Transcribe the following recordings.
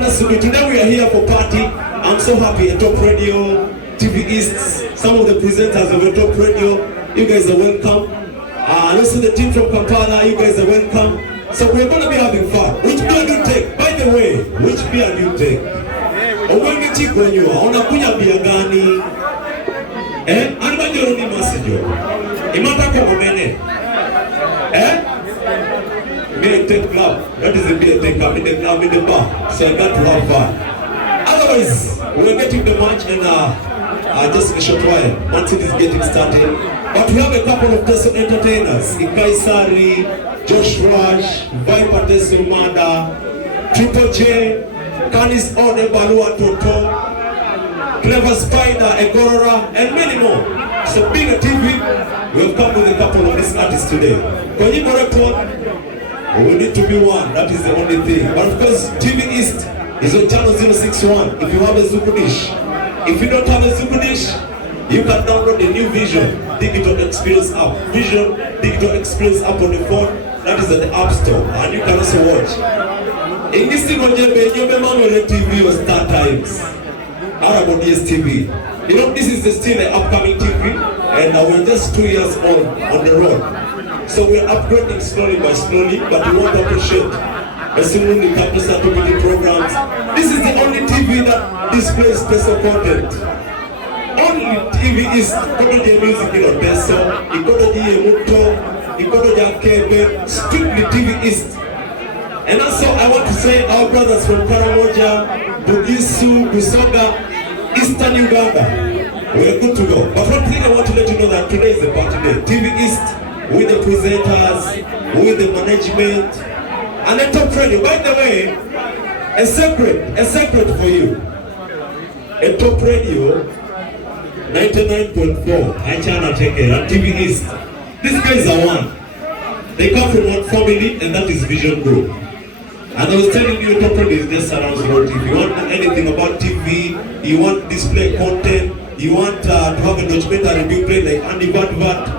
Today we are here for party. I'm so happy. ETOP Radio, TV East, some of the presenters of ETOP Radio, you guys are welcome. And also the team from Kampala, you guys are welcome. So we're going to be having fun. Which beer do you take? By the way, which beer do you take? Owengi chiko nyua, unakunya beer gani? Anibajoro ni masijo. Imata kwa mene. Me take club. That is the beer take. I'm in the club, in the bar. So I got to have fun. Otherwise, we're getting the match and just a short while until it's getting started. But we have a couple of Teso entertainers. Ikai Sari, Josh Rush, Viper Teso Manda, Triple J, Canis Ode Balua Toto, Clever Spider, Egorora, and many more. So being a TV, we have come with a couple of these artists today. When you report, we need to be one. That is the only thing. But of course, TV East is on channel 061. If you have a Zuku dish. If you don't have a Zuku dish, you can download the new Vision Digital Experience app. Vision Digital Experience app on the phone. That is at the App Store. And you can also watch. In this thing on Jebe TV or Star Times. Arabo DSTV. You know, this is still an upcoming TV. And we're just 2 years old on the road. So we're upgrading slowly by slowly, but we want to appreciate the Simuni campus activity programs. This is the only TV that displays special content. Only TV is Ikodoji music in Odeso, Ikodoji Muto, Ikodoji Kebe, strictly TV East. And also I want to say our brothers from Karamoja, Bugisu, Busoga, Eastern Uganda, we are good to go. But one thing I want to let you know that today is the party day. TV East, with the presenters, with the management, and the top radio. By the way, a secret for you. A top radio, 99.4, I cannot take it, and TV East. These guys are one. They come from one family, and that is Vision Group. And I was telling you, top radio is just around Soroti. If you want anything about TV, you want display content, you want to have a documentary being played like Andy Vadvat,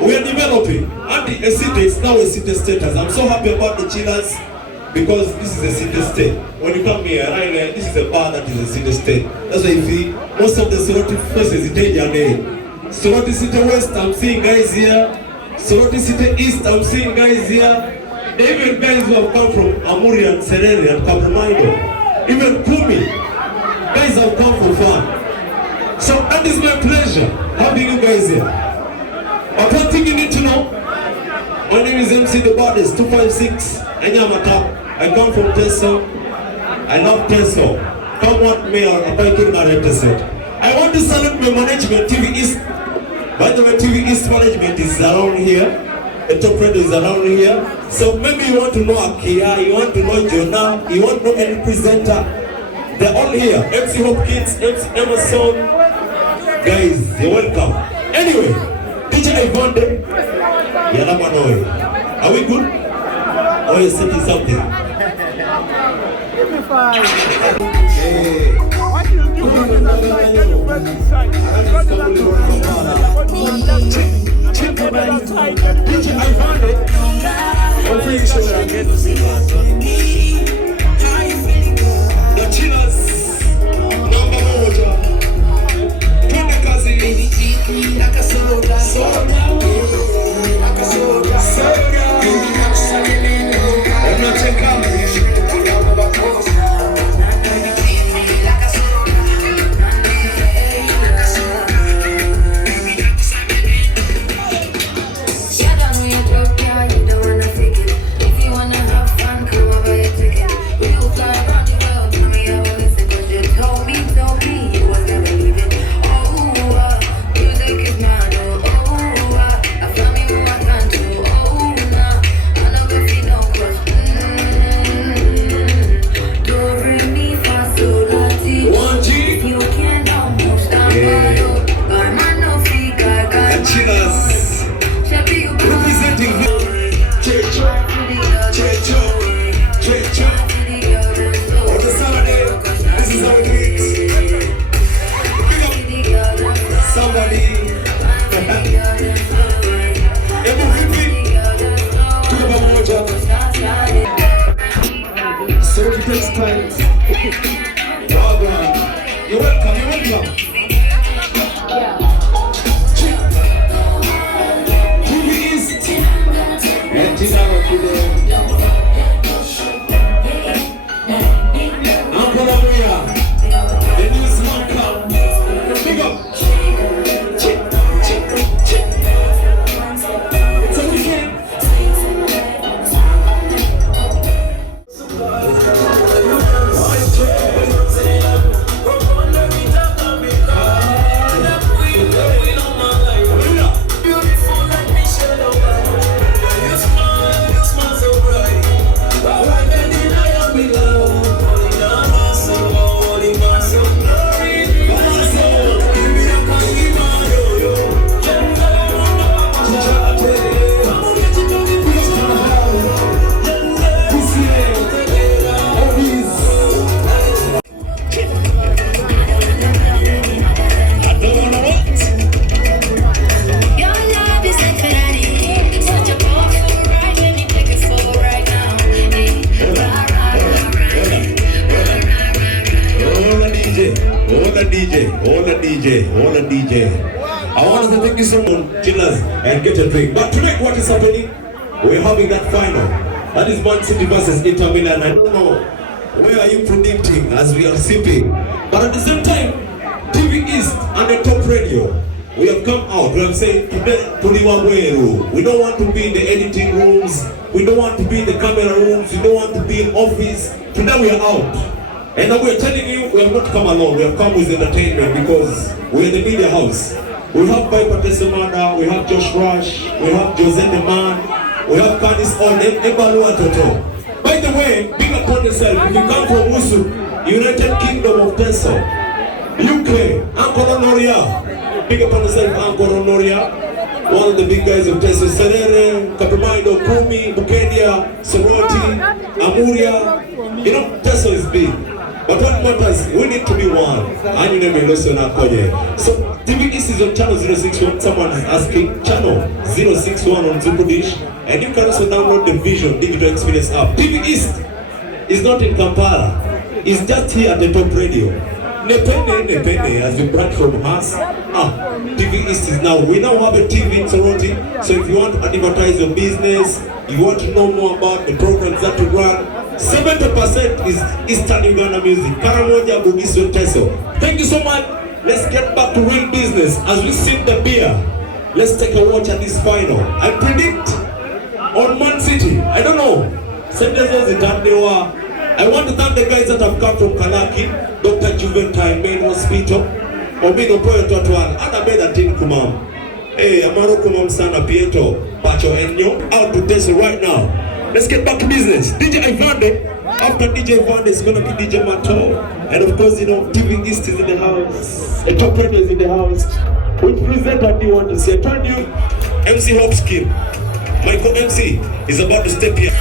we are developing. And a city is now a city status. I'm so happy about the Chilas because this is a city state. When you come here, this is a bar that is a city state. That's why you see most of the Soroti faces in their name. Soroti City West, I'm seeing guys here. Soroti City East, I'm seeing guys here. Even guys who have come from Amuri and Serene and Kabramaino. Even Kumi. Guys have come for fun. So that is my pleasure having you guys here. But one thing you need to know, my name is MC The Baddest, 256, Enyamata. I come from Teso. I love Teso. Come what may or I want to salute my management, TV East. By the way, TV East management is around here. The top radio is around here. So maybe you want to know Akia, you want to know Jonah, you want to know any presenter. They're all here. MC Hopkins, MC Emerson. Guys, you're welcome. Anyway, DJ Ivonde, Yalamanoi. Are we good? Or are you saying something? Give me 5. Hey. Why do you give me that side? Get the first side. DJ Ivonde. I'm pretty sure I get to see that. The Chilas. Number 1. Baby, like a soda, soda, like a soda, soda. I'm not checking out. You don't wanna take it. If you wanna have fun, come over. DJ. I want to thank you so much, Chilas, and get a drink. But tonight, what is happening? We're having that final. That is Man City versus Inter Milan. I don't know where are you predicting as we are sipping. But at the same time, TV East and the top radio, we have come out. We have said today, we don't want to be in the editing rooms. We don't want to be in the camera rooms. We don't want to be in office. Today we are out. And now we are telling you, we have not come alone. We have come with entertainment because we are in the media house. We have Piper Tessemada, we have Josh Rush, we have Jose the Man, we have Candice On, Ebalua Toto. By the way, big upon yourself. If you come from Musu, United Kingdom of Teso, UK, Uncle Honoria, big upon yourself, Uncle Honoria, one of the big guys of Teso, Serere, Kapimaido, Kumi, Bukedia, Soroti, Amuria. You know, Teso is big. But what matters, we need to be one. And you never listen to Akoye. So, TV East is on channel 061. Someone is asking, channel 061 on Zuko Dish. And you can also download the Vision Digital Experience app. TV East is not in Kampala. It's just here at the top radio. Nepene has been brought from us. TV East is now. We now have a TV in Soroti. So if you want to advertise your business, you want to know more about the programs that we run, 70% is Eastern Uganda music. Karamoja Bugiso Teso. Thank you so much. Let's get back to real business. As we sip the beer, let's take a watch at this final. I predict on Man City. I don't know. I want to thank the guys that have come from Kalaki, Dr. Juventine Main Hospital, Obino Poyo Totuan, Ana Beda Tin Kumam. Hey, Amaro Kumam Sana Pietro, Pacho Enyo, out to Teso right now. Let's get back to business. DJ Ivande, after DJ Ivande is gonna be DJ Mato. And of course, you know, TV East is in the house. A top radio is in the house. Which presenter do you want to see? I told you, MC Hopskin, Michael MC, is about to step here.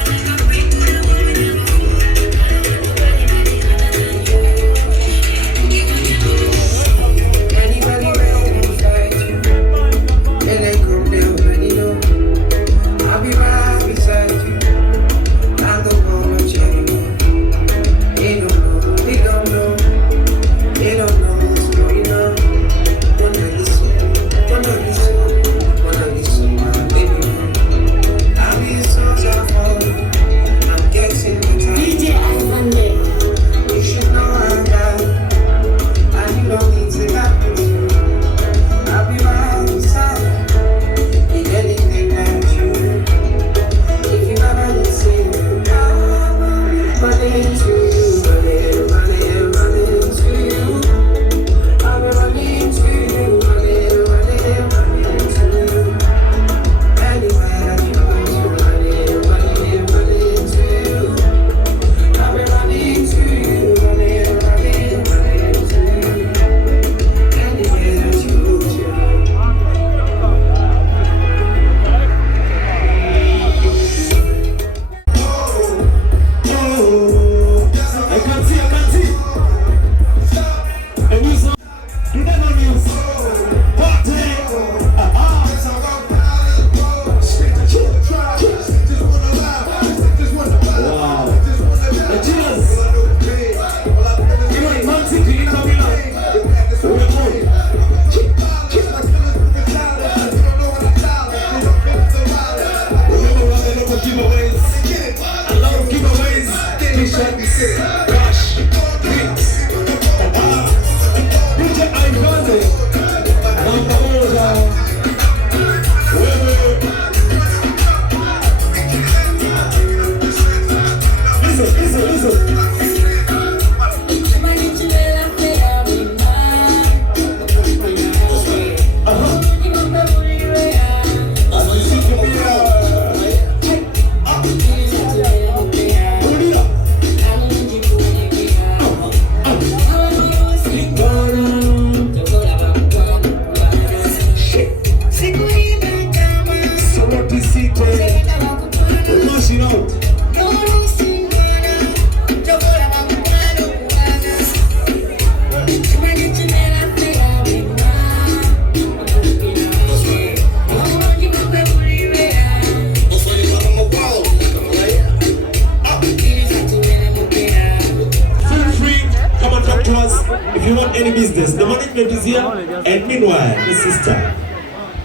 any business. The management is here, and meanwhile, the sister,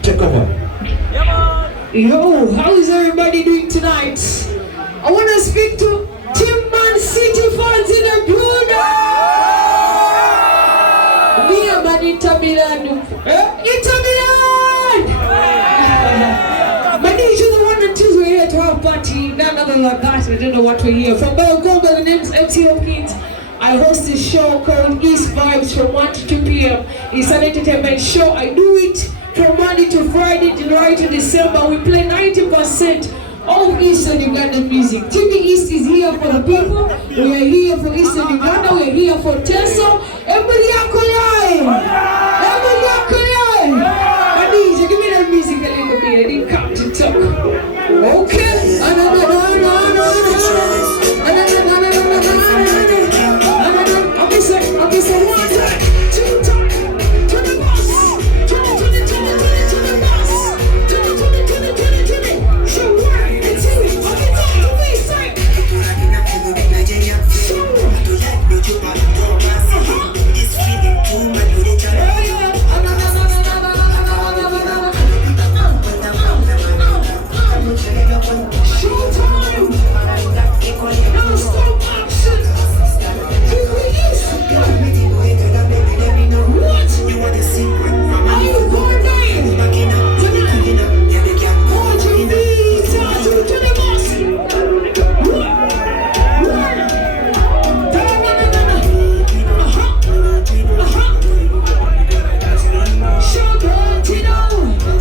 take over. Yo, how is everybody doing tonight? I want to speak to Team Man City fans in the building. Me and Man Inter Milan. Inter Milan! My name is the one and twos. We're here to have a party. None other than that. I don't know what we're here. From Belgium, by the name is ETOP Kids. I host a show called East Vibes from 1 to 2 p.m. It's an entertainment show. I do it from Monday to Friday, January to December. We play 90% of Eastern Uganda music. TV East is here for the people. We are here for Eastern Uganda. We are here for Teso. Everybody akoyaye! Everybody akoyaye! Adija, give me that music a little bit. I didn't come to talk. Okay. Okay, so 1 time, 2 time, to the boss. To the boss. To the. Show work, it's you. Okay, talk to me, say. Showtime. Now stop action. What? You want to see? Are you going down? Hold your feet to the boss.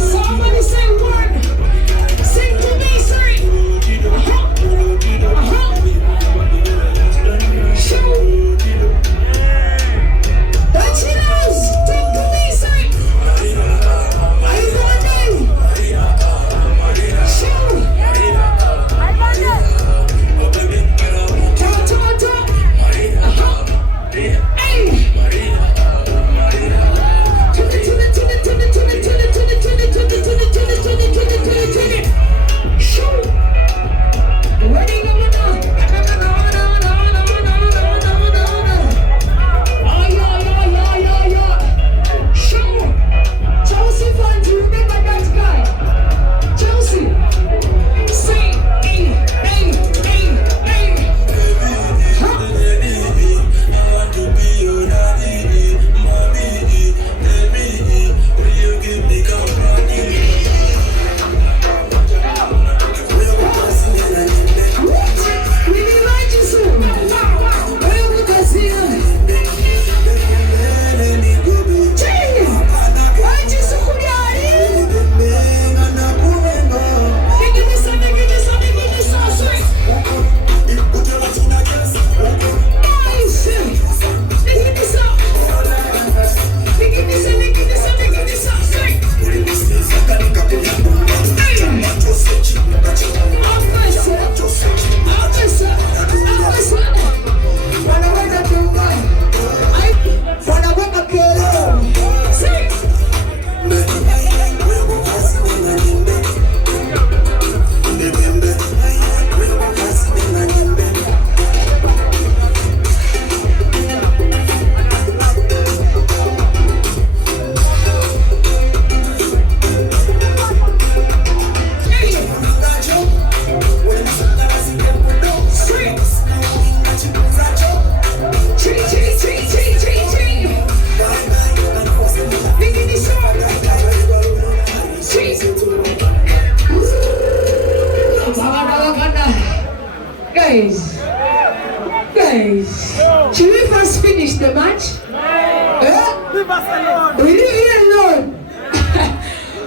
Somebody say word. Sing to me, say. Show. Chilas, talk to me, say. Are you going down? Show. Talk. Hey. Show. Ready, governor? Show. Chelsea fans, you remember that guy? Chelsea. Say, hey. Huh? I want to be your daddy, mommy, baby. Will you give me company? What? We be right to soon. Where we can see you? Guys, should we first finish the match? Leave us alone. We leave it alone.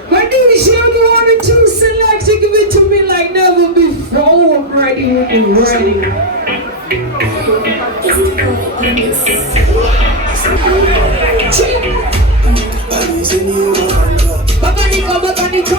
When do you show me 1 or 2 select to give it to me like never before? I'm ready when you're ready. Bakaniko.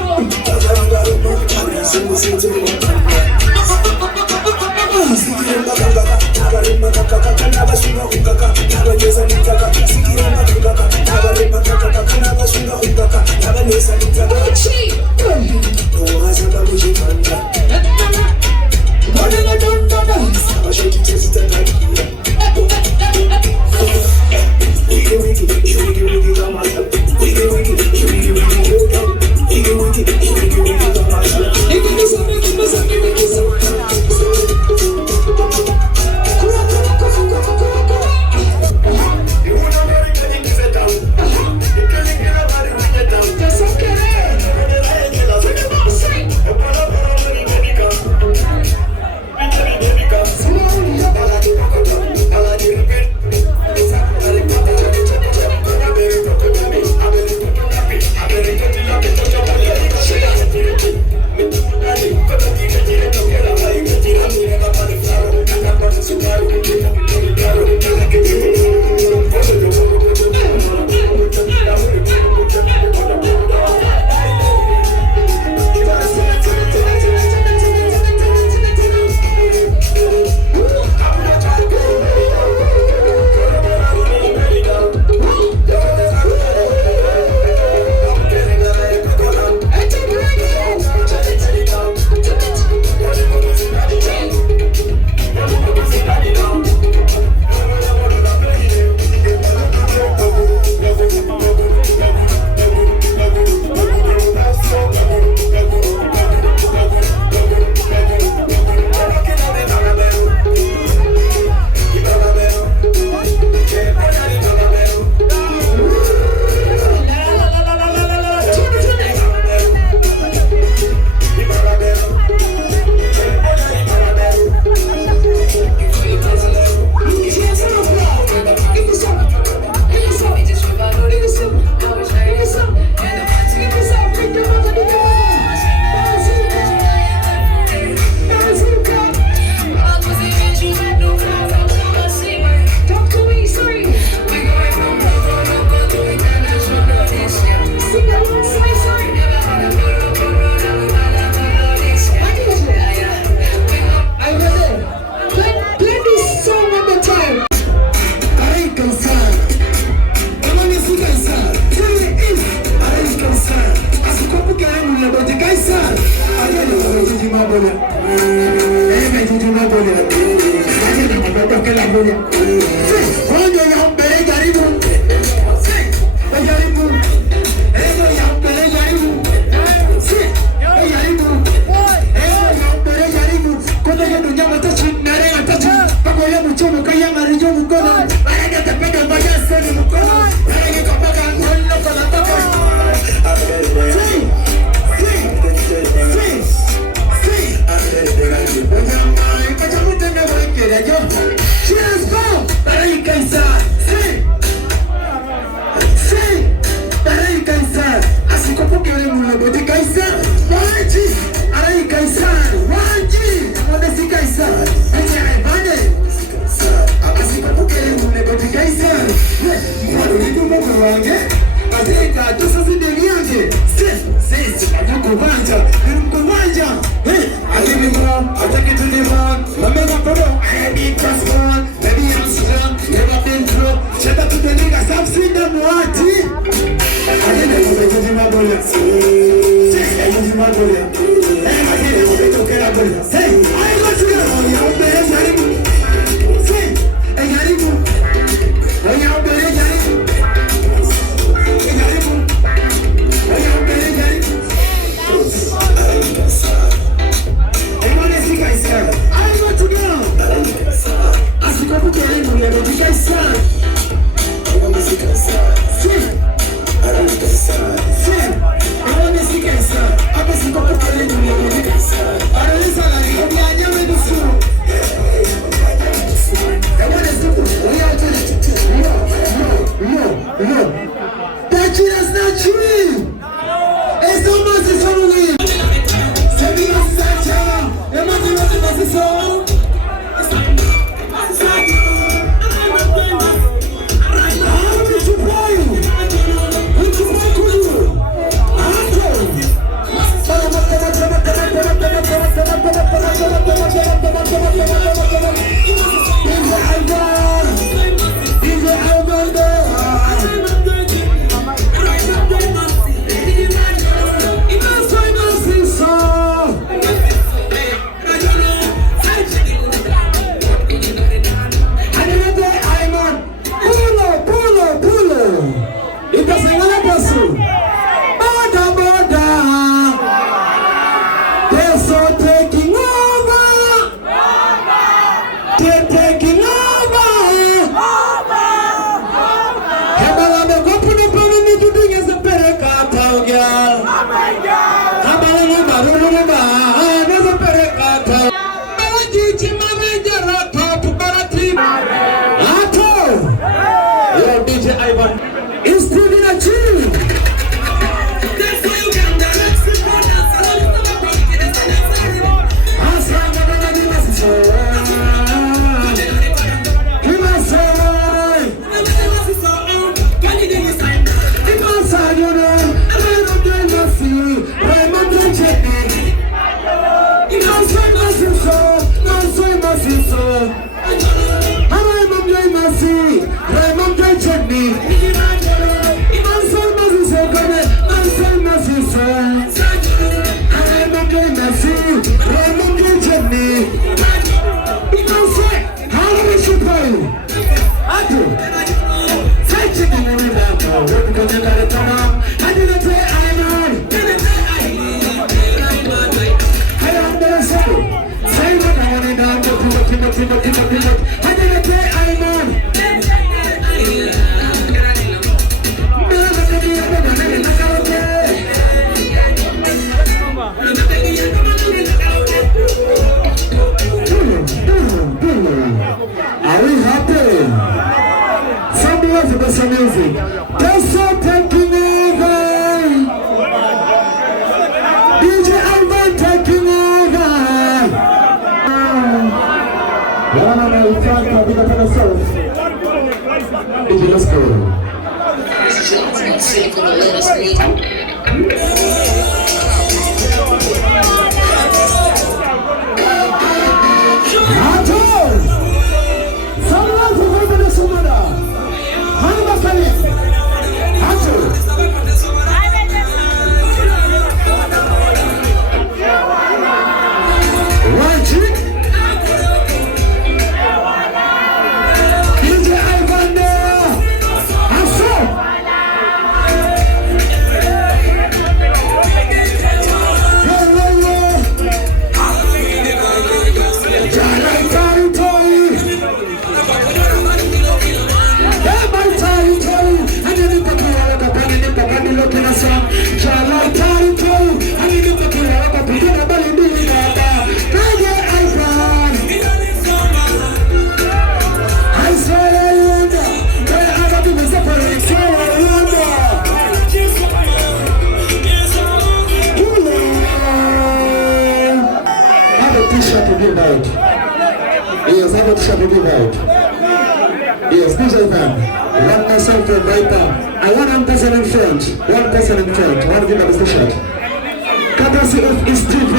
One chick. DJ Ivan there. And so. Yes, I have a t-shirt to give out. Yes, DJ Van. One person from right now. I want one person in front. One person in front. I want to give out this t-shirt. Courtesy of East TV.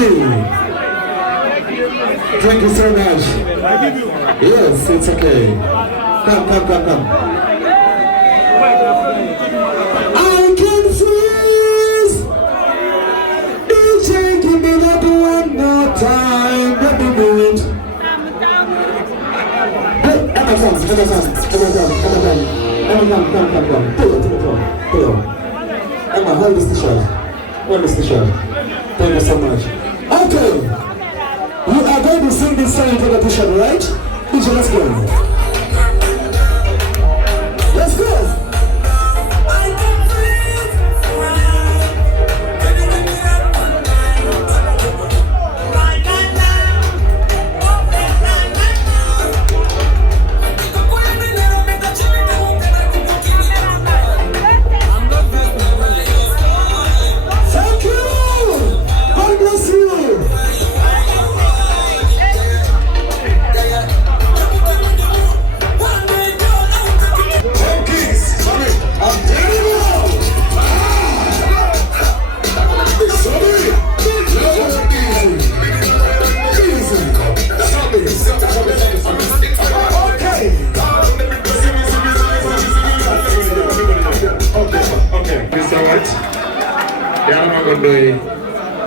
Thank you so much. Yes, it's okay. Come. I can freeze. DJ, give me that one more time. Let me do it. Come on. Pull on. Emma, hold this t-shirt. Thank you so much. Okay. You are going to sing this song for the t-shirt, right? DJ, let's go. Let's go.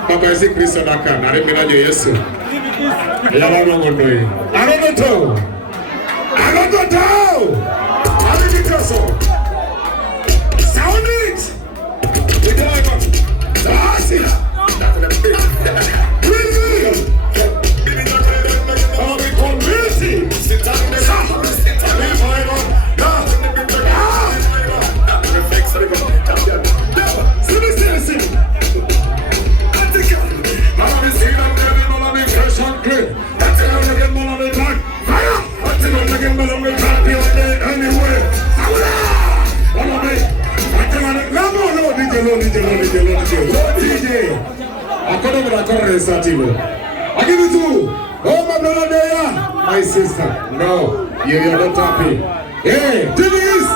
Papa isi Kristo daka na remina jo Yesu. Yala mongondoi. Anoto. Anibitoso. Sound it. That's it. I give it to oh my brother there, my sister. No, you're not happy. Hey, Dennis,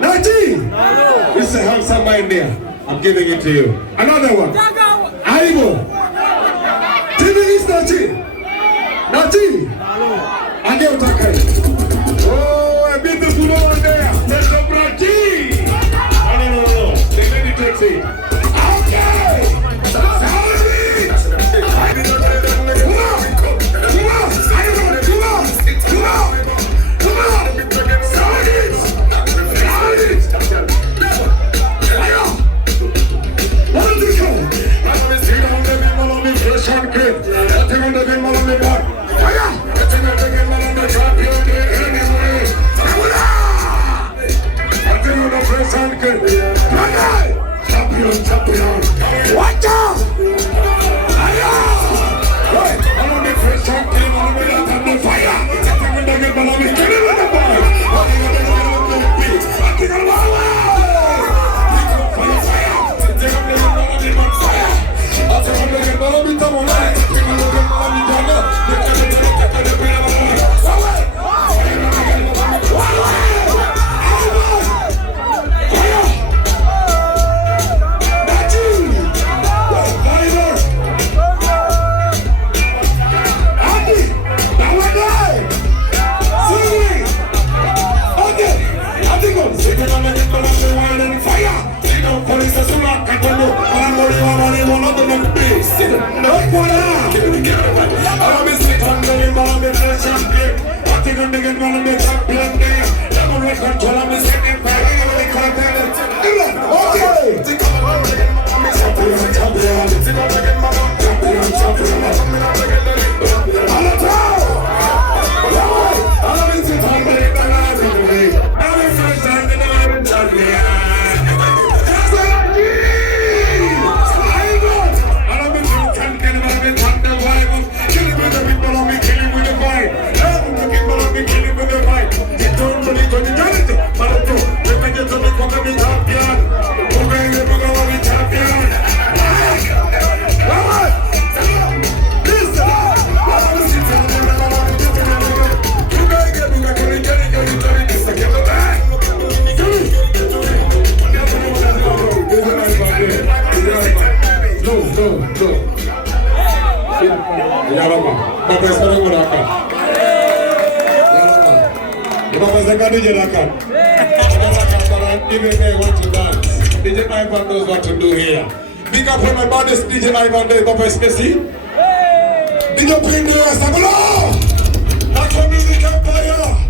Naji. It's a handsome man there. I'm giving it to you. Another one. Aibo. Dennis, Naji. Ageo Takai. Oh, a beautiful one there. There's a Braji. No. The lady takes it. Okay. Champion. Even they want to dance. DJ Ivan knows what to do here. Big up for my baddest DJ Ivan there, Papa Stacy. Did you bring the rest of the That's for Music Empire.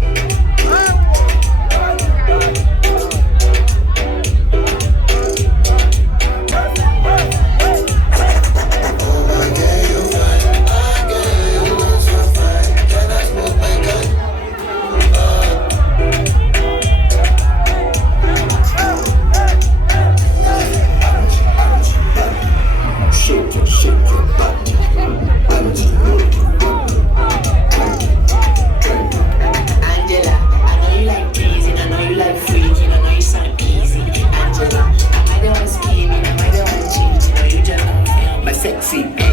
Sexy.